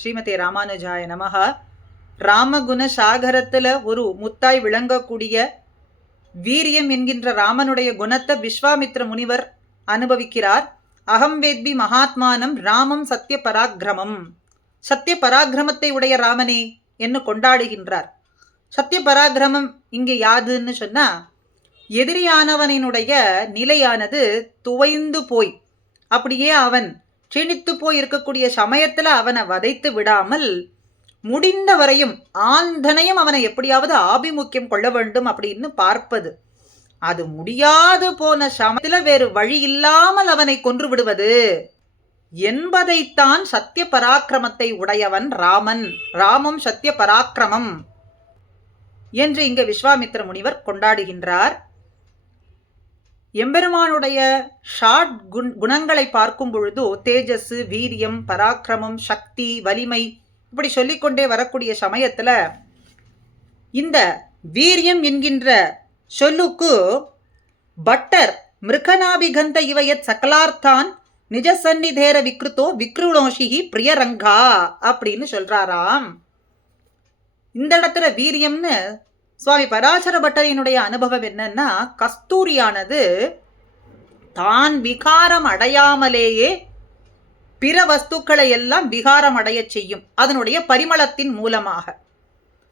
ஸ்ரீமதி ராமானுஜாய நமக ராமகுண சாகரத்தில் ஒரு முத்தாய் விளங்கக்கூடிய வீரியம் என்கின்ற ராமனுடைய குணத்தை விஸ்வாமித்ர முனிவர் அனுபவிக்கிறார். அகம் வேத்பி மகாத்மானம் ராமம் சத்திய பராக்கிரமம். சத்திய பராக்கிரமத்தை உடைய ராமனே என்று கொண்டாடுகின்றார். சத்திய பராக்கிரமம் இங்கே யாதுன்னு சொன்னா எதிரியானவனினுடைய நிலையானது துவைந்து போய் அப்படியே அவன் க்ஷீணித்து போய் இருக்கக்கூடிய அவனை வதைத்து விடாமல் முடிந்த வரையும் ஆந்தனையும் அவனை எப்படியாவது ஆபிமுக்கியம் கொள்ள வேண்டும் அப்படின்னு பார்ப்பது. அது முடியாது போன சமயத்தில் வேறு வழி இல்லாமல் அவனை கொன்று விடுவது. என்பதைத்தான் சத்திய பராக்கிரமத்தை உடையவன் ராமன். ராமம் சத்திய பராக்கிரமம் என்று இங்கு விஸ்வாமித்திர முனிவர் கொண்டாடுகின்றார். எம்பெருமானுடைய ஷாட் குண் குணங்களை பார்க்கும் பொழுதோ தேஜஸ் வீரியம் பராக்கிரமம் சக்தி வலிமை இப்படி சொல்லிக்கொண்டே வரக்கூடிய சமயத்தில் இந்த வீரியம் என்கின்ற சொல்லுக்கு பட்டர் மிருகநாபிகந்த இவையத் சகலார்த்தான் நிஜ சந்நிதேர விக்ருத்தோ விக்ருணோஷிஹி பிரியரங்கா அப்படின்னு சொல்றாராம். இந்த இடத்துல வீரியம்னு சுவாமி பராசர பட்டரினுடைய அனுபவம் என்னன்னா கஸ்தூரியானது தான் விகாரம் அடையாமலேயே பிற வஸ்துக்களை எல்லாம் விகாரம் அடையச் செய்யும். அதனுடைய பரிமளத்தின் மூலமாக.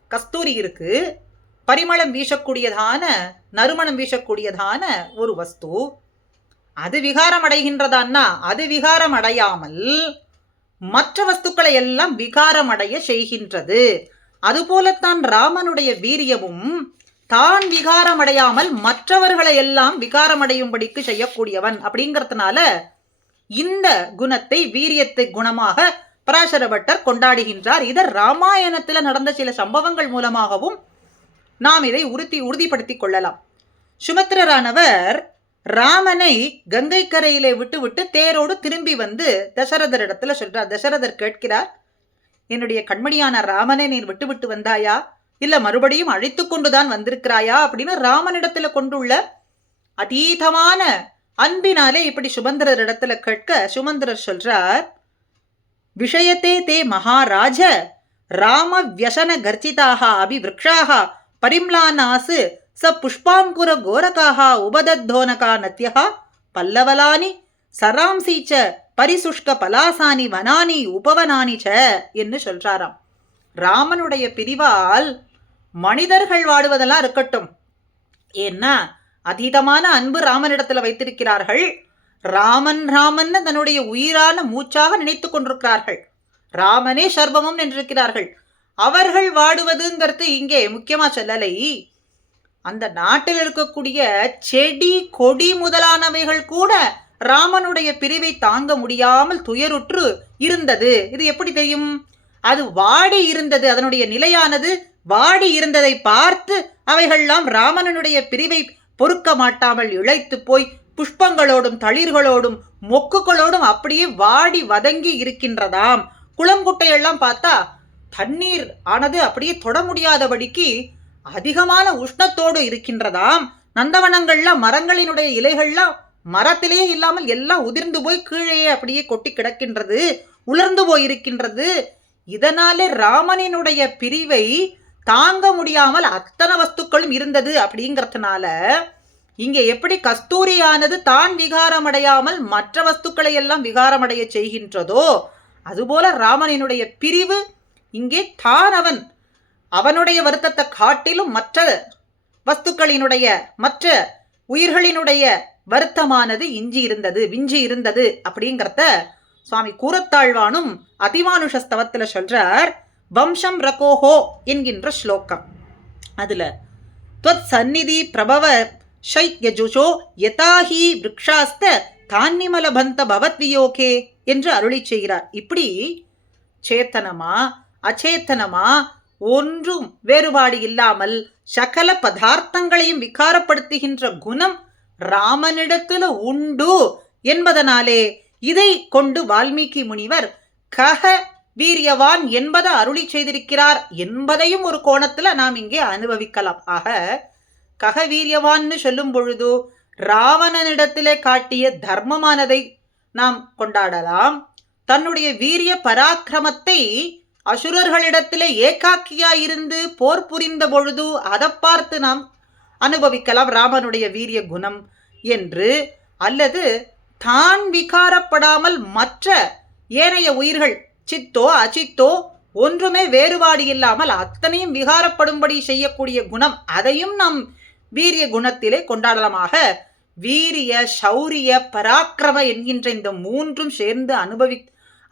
கஸ்தூரி இருக்கு. பரிமளம் வீசக்கூடியதான நறுமணம் வீசக்கூடியதான ஒரு வஸ்து. அது விகாரம் அடைகின்றதான்னா அது விகாரம் அடையாமல் மற்ற வஸ்துக்களை எல்லாம் விகாரம் அடைய செய்கின்றது. அதுபோலத்தான் ராமனுடைய வீரியமும் தான் விகாரமடையாமல் மற்றவர்களை எல்லாம் விகாரமடையும்படிக்கு செய்யக்கூடியவன் அப்படிங்கிறதுனால இந்த குணத்தை வீரியத்தை குணமாக பராசர பட்டர் கொண்டாடுகின்றார். இதை ராமாயணத்தில் நடந்த சில சம்பவங்கள் மூலமாகவும் நாம் இதை உறுதி உறுதிப்படுத்திக் கொள்ளலாம். சுமத்திரரானவர் ராமனை கங்கை கரையிலே விட்டு விட்டு தேரோடு திரும்பி வந்து தசரதரிடத்துல சொல்றார். தசரதர் கேட்கிறார் என்னுடைய கண்மணியான ராமனை நீர் விட்டு விட்டு வந்தாயா? இல்ல மறுபடியும் அழைத்து கொண்டுதான் வந்திருக்கிறாயா? அப்படின்னு ராமனிடத்துல கொண்டுள்ள அதீதமான அன்பினாலே இப்படி சுமந்திரர் இடத்துல கேட்க சுமந்திரர் சொல்றார் விஷயத்தே தே மகாராஜ ராம வியசன கர்ஜிதாக அபிவிருக்ஷாக பரிம்லானாசு ச புஷ்பாங்குர கோரகாக உபதத்தோனகா நத்தியா பல்லவலானி சராம்சீச்ச பரிசுஷ்க பலாசானி வனானி உபவனானி ச என்று சொல்றாராம். ராமனுடைய பிரிவால் மனிதர்கள் வாடுவதெல்லாம் இருக்கட்டும். ஏன்னா அதீதமான அன்பு ராமனிடத்துல வைத்திருக்கிறார்கள். ராமன் ராமன் தன்னுடைய உயிரான மூச்சாக நினைத்து கொண்டிருக்கிறார்கள். ராமனே சர்வமும் நின்றிருக்கிறார்கள். அவர்கள் வாடுவதுங்கிறது இங்கே முக்கியமா சொல்லலை. அந்த நாட்டில் இருக்கக்கூடிய செடி கொடி முதலானவைகள் கூட ராமனுடைய பிரிவை தாங்க முடியாமல் துயருற்று இருந்தது. இது எப்படி தெரியும்? அது வாடி இருந்தது அதனுடைய நிலையானது வாடி இருந்ததை பார்த்து அவைகள்லாம் ராமனுடைய பிரிவை பொறுக்க மாட்டாமல் இழைத்து போய் புஷ்பங்களோடும் தளிர்களோடும் மொக்குகளோடும் அப்படியே வாடி வதங்கி இருக்கின்றதாம். குளங்குட்டையெல்லாம் பார்த்தா தண்ணீர் ஆனது அப்படியே தொட முடியாதபடிக்கு அதிகமான உஷ்ணத்தோடு இருக்கின்றதாம். நந்தவனங்கள்லாம் மரங்களினுடைய இலைகள்லாம் மரத்திலேயே இல்லாமல் எல்லாம் உதிர்ந்து போய் கீழே அப்படியே கொட்டி கிடக்கின்றது உலர்ந்து போய் இருக்கின்றது இதனாலே ராமனினுடைய பிரிவை தாங்க முடியாமல் அத்தனை வஸ்துக்களும் இருந்தது அப்படிங்கிறதுனால இங்கே எப்படி கஸ்தூரியானது தான் விகாரமடையாமல் மற்ற வஸ்துக்களை எல்லாம் விகாரமடைய செய்கின்றதோ அதுபோல ராமனினுடைய பிரிவு இங்கே தான் அவன். அவனுடைய வருத்தத்தை காட்டிலும் மற்ற வஸ்துக்களினுடைய மற்ற உயிர்களினுடைய வருத்தமானது இஞ்சி இருந்தது விஞ்சி இருந்தது அப்படிங்கிறத சுவாமி கூரத்தாழ்வானும் அதிமானுஷஸ்தவத்துல சொல்றார் வம்சம் ரகோஹோ என்கின்ற ஸ்லோகம். அதுல துவத் சந்நிதி பிரபவ ஷைத்யஜுஷோ யதாஹி விரக்ஷாஸ்த தான்னிமலபந்த பவத்வியோகே என்று அருளி செய்கிறார். இப்படி சேத்தனமா அச்சேத்தனமா ஒன்றும் வேறுபாடு இல்லாமல் சகல பதார்த்தங்களையும் விகாரப்படுத்துகின்ற குணம் ராமனிடத்துல உண்டு என்பதனாலே இதை கொண்டு வால்மீகி முனிவர் கக வீரியவான் என்பதை அருளி செய்திருக்கிறார் என்பதையும் ஒரு கோணத்துல நாம் இங்கே அனுபவிக்கலாம். ஆக கக வீரியவான்னு சொல்லும் பொழுது ராவணனிடத்திலே காட்டிய தர்மமானதை நாம் கொண்டாடலாம். தன்னுடைய வீரிய பராக்கிரமத்தை அசுரர்களிடத்திலே ஏகாக்கியாயிருந்து போர் புரிந்த பொழுது அதை பார்த்து நாம் அனுபவிக்கலாம் ராமனுடைய வீரிய குணம் என்று. அல்லது தான் விகாரப்படாமல் மற்ற ஏனைய உயிர்கள் சித்தோ அச்சித்தோ ஒன்றுமே வேறுபாடு இல்லாமல் அத்தனையும் விகாரப்படும்படி செய்யக்கூடிய குணம் அதையும் நாம் வீரிய குணத்திலே கொண்டாடலமாக வீரிய சௌரிய பராக்கிரம என்கின்ற இந்த மூன்றும் சேர்ந்து அனுபவி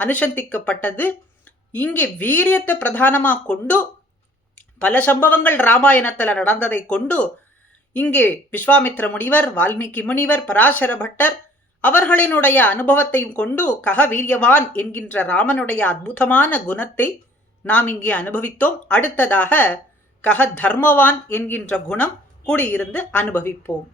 அனுசந்திக்கப்பட்டது. இங்கே வீரியத்தை பிரதானமாக கொண்டு பல சம்பவங்கள் ராமாயணத்தில் நடந்ததை கொண்டு இங்கே விஸ்வாமித்ர முனிவர் வால்மீகி முனிவர் பராசர பட்டர் அவர்களினுடைய அனுபவத்தையும் கொண்டு கக வீரியவான் என்கின்ற ராமனுடைய அற்புதமான குணத்தை நாம் இங்கே அனுபவித்தோம். அடுத்ததாக கக தர்மவான் என்கின்ற குணம் கூடியிருந்து அனுபவிப்போம்.